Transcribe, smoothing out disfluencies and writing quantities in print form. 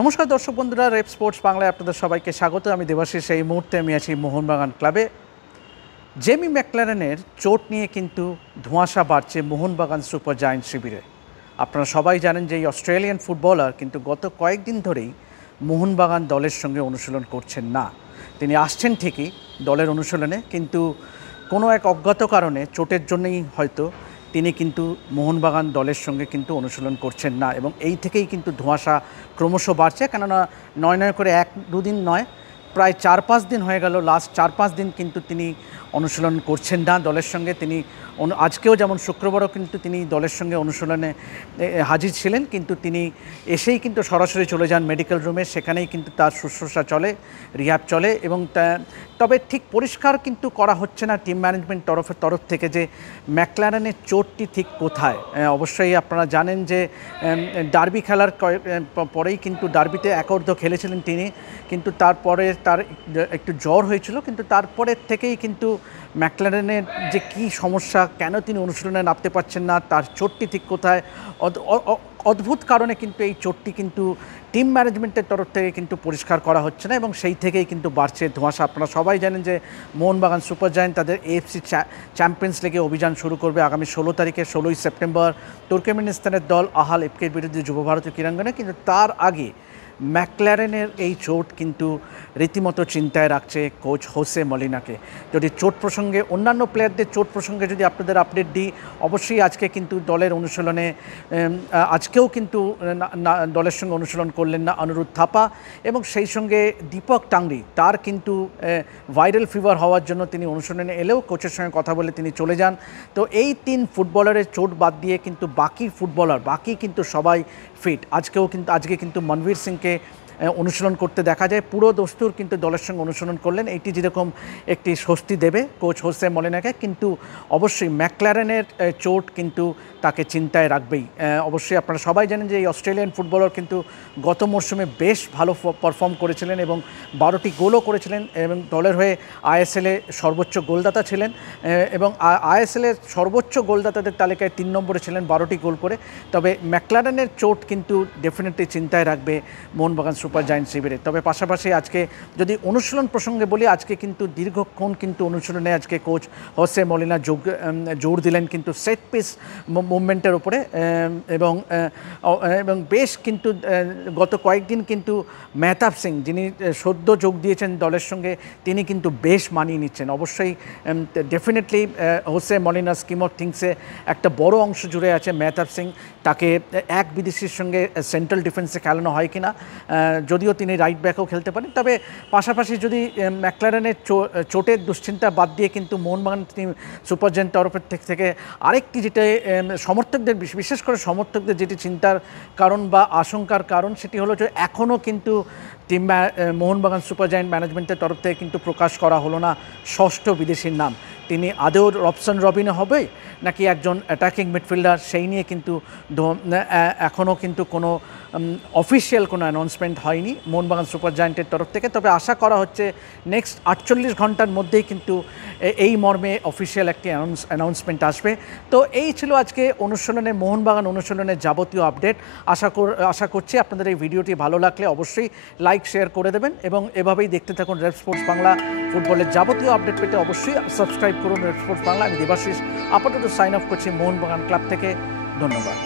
নমস্কার দর্শক বন্ধুরা, রেপ স্পোর্টস বাংলায় আপনাদের সবাইকে স্বাগত। আমি দেবাশিস। এই মুহূর্তে আমি আছি মোহনবাগান ক্লাবে। জেমি ম্যাকলারেনের চোট নিয়ে কিন্তু ধোঁয়াশা বাড়ছে মোহনবাগান সুপার জায়ান্ট শিবিরে। আপনারা সবাই জানেন যে এই অস্ট্রেলিয়ান ফুটবলার কিন্তু গত কয়েকদিন ধরেই মোহনবাগান দলের সঙ্গে অনুশীলন করছেন না। তিনি আসছেন ঠিকই দলের অনুশীলনে, কিন্তু কোনো এক অজ্ঞাত কারণে চোটের জন্যই হয়তো তিনি কিন্তু মোহনবাগান দলের সঙ্গে কিন্তু অনুশীলন করছেন না, এবং এই থেকেই কিন্তু ধোঁয়াশা ক্রমশ বাড়ছে। কেননা নয় করে এক দুদিন নয়, প্রায় 4-5 দিন হয়ে গেল। লাস্ট 4-5 দিন কিন্তু তিনি অনুশীলন করছেন না দলের সঙ্গে। তিনি আজকেও যেমন শুক্রবারও কিন্তু তিনি দলের সঙ্গে অনুশীলনে হাজির ছিলেন, কিন্তু তিনি এসেই কিন্তু সরাসরি চলে যান মেডিকেল রুমে। সেখানেই কিন্তু তার শুশ্রূষা চলে, রিহ্যাব চলে। এবং তবে ঠিক পরিষ্কার কিন্তু করা হচ্ছে না টিম ম্যানেজমেন্ট তরফ থেকে যে ম্যাকলারেনের চোটটি ঠিক কোথায়। অবশ্যই আপনারা জানেন যে ডার্বি খেলার পরেই কিন্তু ডার্বিতে একর্ধ খেলেছিলেন তিনি, কিন্তু তারপরে তার একটু জ্বর হয়েছিল। কিন্তু তারপরের থেকেই কিন্তু ম্যাকলারেনের যে কী সমস্যা, কেন তিনি অনুশীলনে নামতে পারছেন না, তার চোটটি ঠিক কোথায়, অদ্ভুত কারণে কিন্তু এই চোটটি কিন্তু টিম ম্যানেজমেন্টের তরফ থেকে কিন্তু পরিষ্কার করা হচ্ছে না, এবং সেই থেকেই কিন্তু বাড়ছে ধোঁয়াশা। আপনারা সবাই জানেন যে মোহনবাগান সুপার জায়ান্ট তাদের AFC চ্যাম্পিয়ন্স লিগে অভিযান শুরু করবে আগামী 16 তারিখে, 16ই সেপ্টেম্বর তুর্কমেনিস্তানের দল আহাল এফকের বিরুদ্ধে যুব ভারতী ক্রীড়াঙ্গনে। কিন্তু তার আগে ম্যাকলারেনের এই চোট কিন্তু রীতিমতো চিন্তায় রাখছে কোচ হোসে মলিনাকে। যদি চোট প্রসঙ্গে, অন্যান্য প্লেয়ারদের চোট প্রসঙ্গে যদি আপনাদের আপডেট দিই, অবশ্যই আজকে কিন্তু দলের অনুশীলনে আজকেও কিন্তু দলের সঙ্গে অনুশীলন করলেন না অনুরুদ্ধ থাপা, এবং সেই সঙ্গে দীপক টাংরি, তার কিন্তু ভাইরাল ফিভার হওয়ার জন্য তিনি অনুশীলনে এলেও কোচের সঙ্গে কথা বলে তিনি চলে যান। তো এই 3 ফুটবলারের চোট বাদ দিয়ে কিন্তু বাকি কিন্তু সবাই ফিট। আজকে কিন্তু মনবীর সিংকে অনুশীলন করতে দেখা যায়। পুরো দস্তুর কিন্তু দলের সঙ্গে অনুশীলন করলেন। এইটি যেরকম একটি স্বস্তি দেবে কোচ হোসে মলিনাকে, কিন্তু অবশ্যই ম্যাকলারেনের চোট কিন্তু তাকে চিন্তায় রাখবেই। অবশ্যই আপনারা সবাই জানেন যে এই অস্ট্রেলিয়ান ফুটবলার কিন্তু গত মরশুমে বেশ ভালো পারফর্ম করেছিলেন এবং 12টি গোলও করেছিলেন, এবং দলের হয়ে ISL-এ সর্বোচ্চ গোলদাতা ছিলেন, এবং ISL-এর সর্বোচ্চ গোলদাতাদের তালিকায় 3 নম্বরে ছিলেন 12টি গোল করে। তবে ম্যাকলারেনের চোট কিন্তু ডেফিনেটলি চিন্তায় রাখবে মোহনবাগান সুপার জায়ান্ট শিবিরে। তবে পাশাপাশি আজকে যদি অনুশীলন প্রসঙ্গে বলি, আজকে কিন্তু দীর্ঘক্ষণ কিন্তু অনুশীলনে আজকে কোচ হোসে মলিনা জোর দিলেন কিন্তু সেট পিস মুভমেন্টের উপরে, এবং বেশ কিন্তু গত কয়েকদিন কিন্তু মেহতাব সিং, যিনি সদ্য যোগ দিয়েছেন দলের সঙ্গে, তিনি কিন্তু বেশ মানিয়ে নিচ্ছেন। অবশ্যই definitely Jose Molina scheme of থিংসে একটা বড় অংশ জুড়ে আছে মেহতাব সিং। তাকে এক বিদেশির সঙ্গে সেন্ট্রাল ডিফেন্সে খেলানো হয় কিনা, যদিও তিনি রাইট ব্যাকও খেলতে পারেন। তবে পাশাপাশি যদি ম্যাকলারেনের চোটের দুশ্চিন্তা বাদ দিয়ে কিন্তু মোহনবাগান সুপার জায়ান্ট তরফের থেকে আরেকটি যেটা সমর্থকদের, বিশেষ করে সমর্থকদের যেটি চিন্তার কারণ বা আশঙ্কার কারণ, সেটি হলো যে এখনও কিন্তু মোহনবাগান সুপার জায়ান্ট ম্যানেজমেন্টের তরফ থেকে কিন্তু প্রকাশ করা হলো না ষষ্ঠ বিদেশির নাম। তিনি আদৌ রবসন রবিনে হবে নাকি একজন অ্যাটাকিং মিডফিল্ডার, সেই নিয়ে কিন্তু এখনও কিন্তু কোনো অফিসিয়াল কোনো অ্যানাউন্সমেন্ট হয়নি মোহনবাগান সুপার জায়ান্টের তরফ থেকে। তবে আশা করা হচ্ছে নেক্সট 48 ঘন্টার মধ্যেই কিন্তু এই মর্মে অফিসিয়াল একটি অ্যানাউন্সমেন্ট আসবে। তো এই ছিল আজকে মোহনবাগান অনুশীলনের যাবতীয় আপডেট। আশা করছি আপনাদের এই ভিডিওটি ভালো লাগলে অবশ্যই লাইক শেয়ার করে দেবেন, এবং এভাবেই দেখতে থাকুন রেপ স্পোর্টস বাংলা। ফুটবলের যাবতীয় আপডেট পেতে অবশ্যই সাবস্ক্রাইব করুন রেপ স্পোর্টস বাংলা। আমি দেবাশিস আপাতত সাইন অফ করছি মোহনবাগান ক্লাব থেকে। ধন্যবাদ।